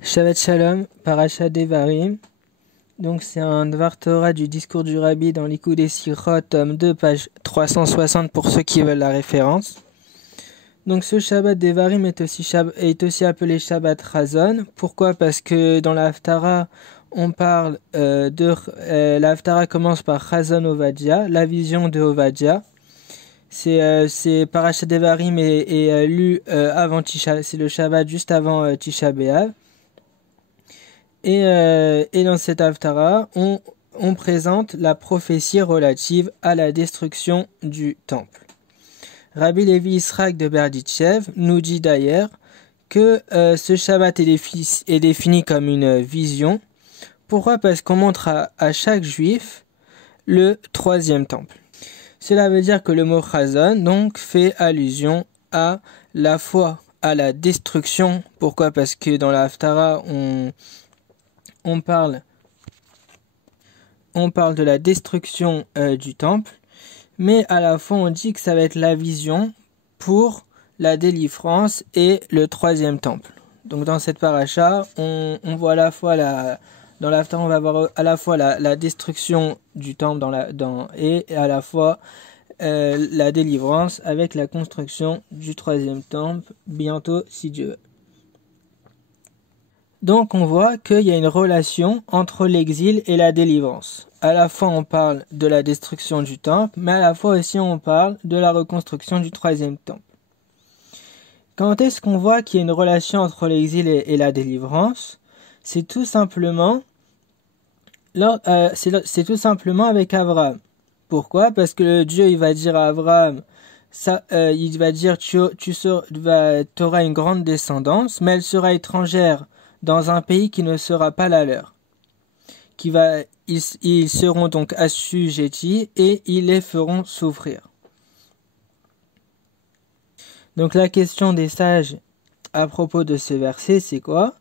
Shabbat Shalom, Parashat Devarim. Donc c'est un Dvar Torah du discours du Rabbi dans l'Ikoudé Sichot, tome 2, page 360 pour ceux qui veulent la référence. Donc ce Shabbat Devarim est aussi appelé Shabbat Chazon. Pourquoi? Parce que dans la Haftara, on parle la Haftara commence par Chazon Ovadia, la vision de Ovadia. C'est Parashat Devarim est lu avant Tisha, c'est le Shabbat juste avant Tisha B'Av. Et dans cette Haftara, on présente la prophétie relative à la destruction du temple. Rabbi Levi Israq de Berditchev nous dit d'ailleurs que ce Shabbat est défini comme une vision. Pourquoi? Parce qu'on montre à chaque juif le troisième temple. Cela veut dire que le mot Chazon donc fait allusion à la fois à la destruction. Pourquoi? Parce que dans la Haftara, on parle de la destruction du temple, mais à la fois on dit que ça va être la vision pour la délivrance et le troisième temple. Donc dans cette paracha, on voit à la fois dans l'Haftarah, on va voir à la fois la destruction du temple et à la fois la délivrance avec la construction du troisième temple bientôt si Dieu veut. Donc on voit qu'il y a une relation entre l'exil et la délivrance. À la fois on parle de la destruction du temple, mais à la fois aussi on parle de la reconstruction du troisième temple. Quand est-ce qu'on voit qu'il y a une relation entre l'exil et la délivrance? C'est tout simplement avec Abraham. Pourquoi? Parce que Dieu il va dire à Abraham, il va dire tu auras une grande descendance, mais elle sera étrangère dans un pays qui ne sera pas la leur. Ils seront donc assujettis et ils les feront souffrir. Donc la question des sages à propos de ce verset, c'est quoi?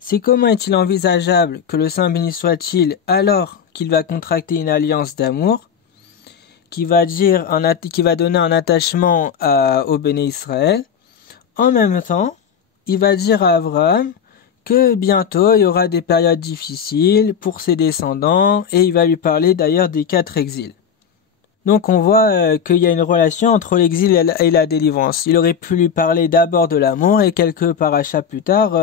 C'est comment est-il envisageable que le Saint béni soit-il, alors qu'il va contracter une alliance d'amour, qui va donner un attachement au béné Israël, en même temps, il va dire à Abraham que bientôt il y aura des périodes difficiles pour ses descendants et il va lui parler d'ailleurs des 4 exils. Donc on voit qu'il y a une relation entre l'exil et la délivrance. Il aurait pu lui parler d'abord de l'amour et quelques parachas plus tard,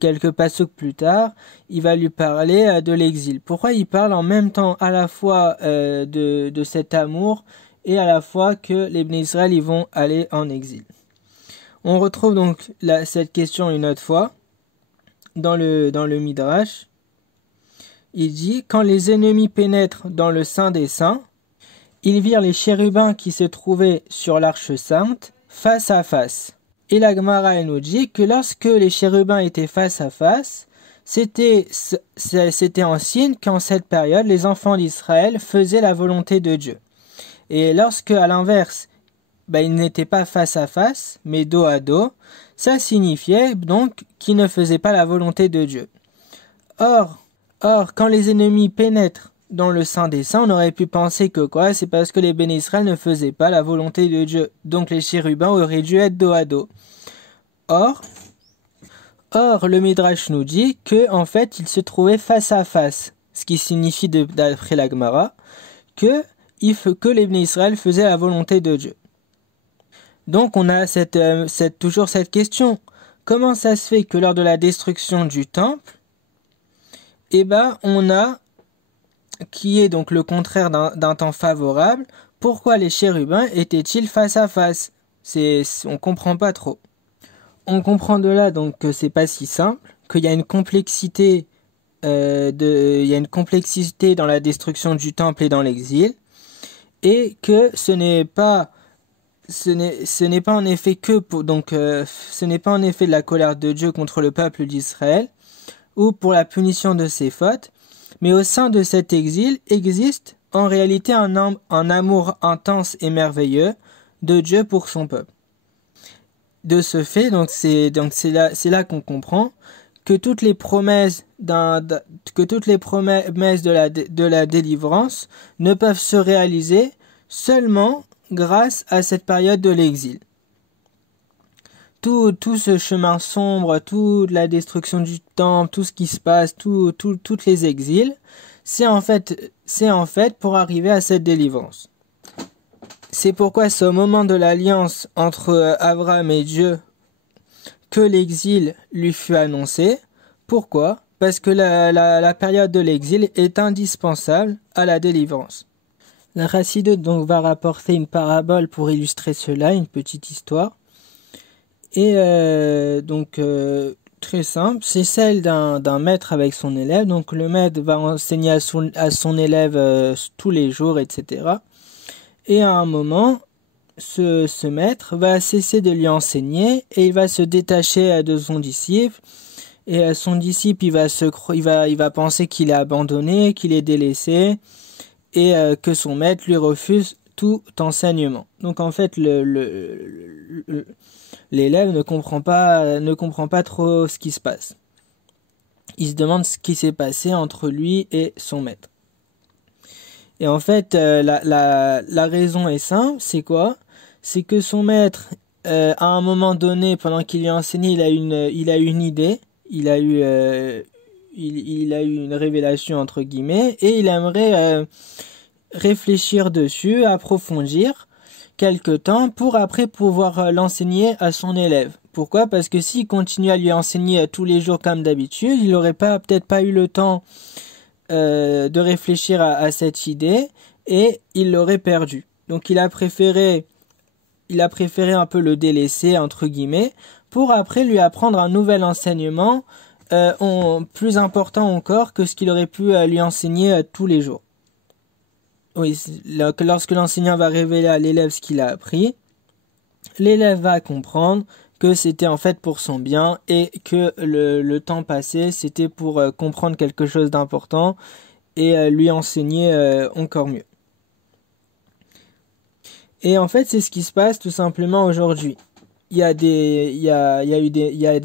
quelques pasuk plus tard, il va lui parler de l'exil. Pourquoi il parle en même temps à la fois de cet amour et à la fois que les Bnei Israël ils vont aller en exil? On retrouve donc cette question une autre fois dans le Midrash. Il dit « Quand les ennemis pénètrent dans le Saint des Saints, ils virent les chérubins qui se trouvaient sur l'arche sainte face à face. » Et la Gemara elle nous dit que lorsque les chérubins étaient face à face, c'était en signe qu'en cette période, les enfants d'Israël faisaient la volonté de Dieu. Et lorsque, à l'inverse, ils n'étaient pas face à face, mais dos à dos, ça signifiait donc qu'ils ne faisaient pas la volonté de Dieu. Or, quand les ennemis pénètrent dans le Saint des Saints, on aurait pu penser que c'est parce que les béné Israël ne faisaient pas la volonté de Dieu. Donc les chérubins auraient dû être dos à dos. Or, le Midrash nous dit que en fait, ils se trouvaient face à face. Ce qui signifie, d'après la Gemara, que les béné Israël faisaient la volonté de Dieu. Donc on a toujours cette question. Comment ça se fait que lors de la destruction du temple, on a, qui est donc le contraire d'un temps favorable, pourquoi les chérubins étaient-ils face à face? On comprend pas trop. On comprend de là donc que c'est pas si simple, qu'il y a une complexité dans la destruction du temple et dans l'exil, et que ce n'est pas en effet de la colère de Dieu contre le peuple d'Israël ou pour la punition de ses fautes, mais au sein de cet exil existe en réalité un amour intense et merveilleux de Dieu pour son peuple. De ce fait, c'est là qu'on comprend que toutes les promesses de la délivrance ne peuvent se réaliser seulement grâce à cette période de l'exil. tout ce chemin sombre, toute la destruction du temple, tout ce qui se passe, toutes les exils, c'est en fait pour arriver à cette délivrance. C'est pourquoi c'est au moment de l'alliance entre Abraham et Dieu que l'exil lui fut annoncé. Pourquoi ? Parce que la période de l'exil est indispensable à la délivrance. La Chassidut donc va rapporter une parabole pour illustrer cela, une petite histoire. Et très simple, c'est celle d'un maître avec son élève. Donc le maître va enseigner à son élève tous les jours, etc. Et à un moment, ce maître va cesser de lui enseigner et il va se détacher de son disciple. Et son disciple, il va penser qu'il est abandonné, qu'il est délaissé et que son maître lui refuse tout enseignement. Donc en fait, l'élève ne comprend pas trop ce qui se passe. Il se demande ce qui s'est passé entre lui et son maître. Et en fait, la raison est simple, c'est quoi ? C'est que son maître, à un moment donné, pendant qu'il lui a enseigné, il a eu une idée, il a eu une révélation entre guillemets, et il aimerait réfléchir dessus, approfondir quelque temps pour après pouvoir l'enseigner à son élève. Pourquoi ? Parce que s'il continue à lui enseigner tous les jours comme d'habitude, il n'aurait peut-être pas eu le temps de réfléchir à cette idée et il l'aurait perdu. Donc il a préféré un peu le délaisser entre guillemets pour après lui apprendre un nouvel enseignement plus important encore que ce qu'il aurait pu lui enseigner tous les jours. Oui, lorsque l'enseignant va révéler à l'élève ce qu'il a appris, l'élève va comprendre que c'était en fait pour son bien et que le temps passé, c'était pour comprendre quelque chose d'important et lui enseigner encore mieux. Et en fait, c'est ce qui se passe tout simplement aujourd'hui. Il y a des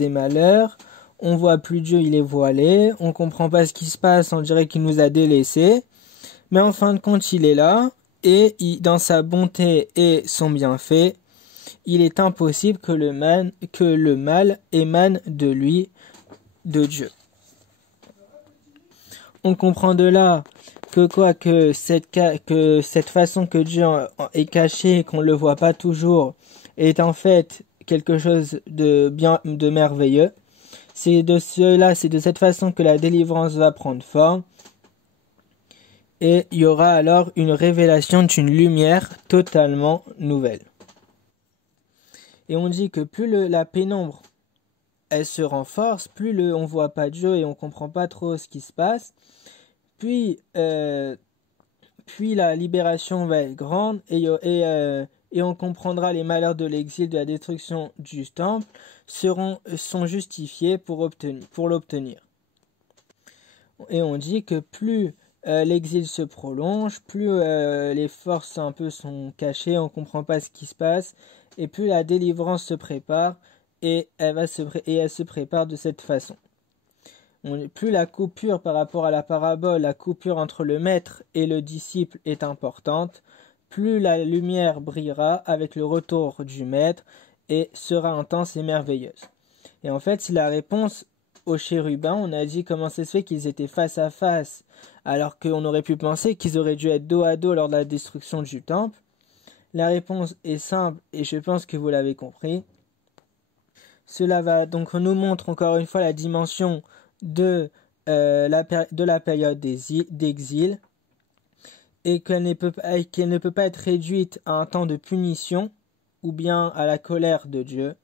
malheurs, on voit plus Dieu, il est voilé, on comprend pas ce qui se passe, on dirait qu'il nous a délaissés. Mais en fin de compte, il est là, et dans sa bonté et son bienfait, il est impossible que le mal émane de lui, de Dieu. On comprend de là que cette façon que Dieu est caché et qu'on ne le voit pas toujours est en fait quelque chose de merveilleux. C'est de cette façon que la délivrance va prendre forme. Et il y aura alors une révélation d'une lumière totalement nouvelle. Et on dit que plus la pénombre elle se renforce, plus on voit pas Dieu et on comprend pas trop ce qui se passe, puis la libération va être grande et on comprendra les malheurs de l'exil, de la destruction du temple sont justifiés pour l'obtenir. Et on dit que plus l'exil se prolonge, plus les forces un peu sont cachées, on ne comprend pas ce qui se passe, et plus la délivrance se prépare, et elle se prépare de cette façon. Plus la coupure par rapport à la parabole, la coupure entre le maître et le disciple est importante, plus la lumière brillera avec le retour du maître et sera intense et merveilleuse. Et en fait, c'est la réponse aux chérubins. On a dit comment ça se fait qu'ils étaient face à face, alors qu'on aurait pu penser qu'ils auraient dû être dos à dos lors de la destruction du temple. La réponse est simple et je pense que vous l'avez compris. Cela va donc nous montre encore une fois la dimension de la période d'exil et qu'elle ne peut pas être réduite à un temps de punition ou bien à la colère de Dieu.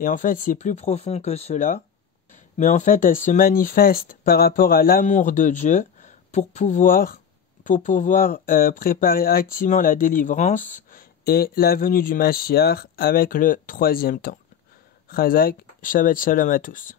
Et en fait, c'est plus profond que cela. Mais en fait, elle se manifeste par rapport à l'amour de Dieu pour pouvoir préparer activement la délivrance et la venue du Mashiach avec le troisième temple. Chazak, Shabbat Shalom à tous.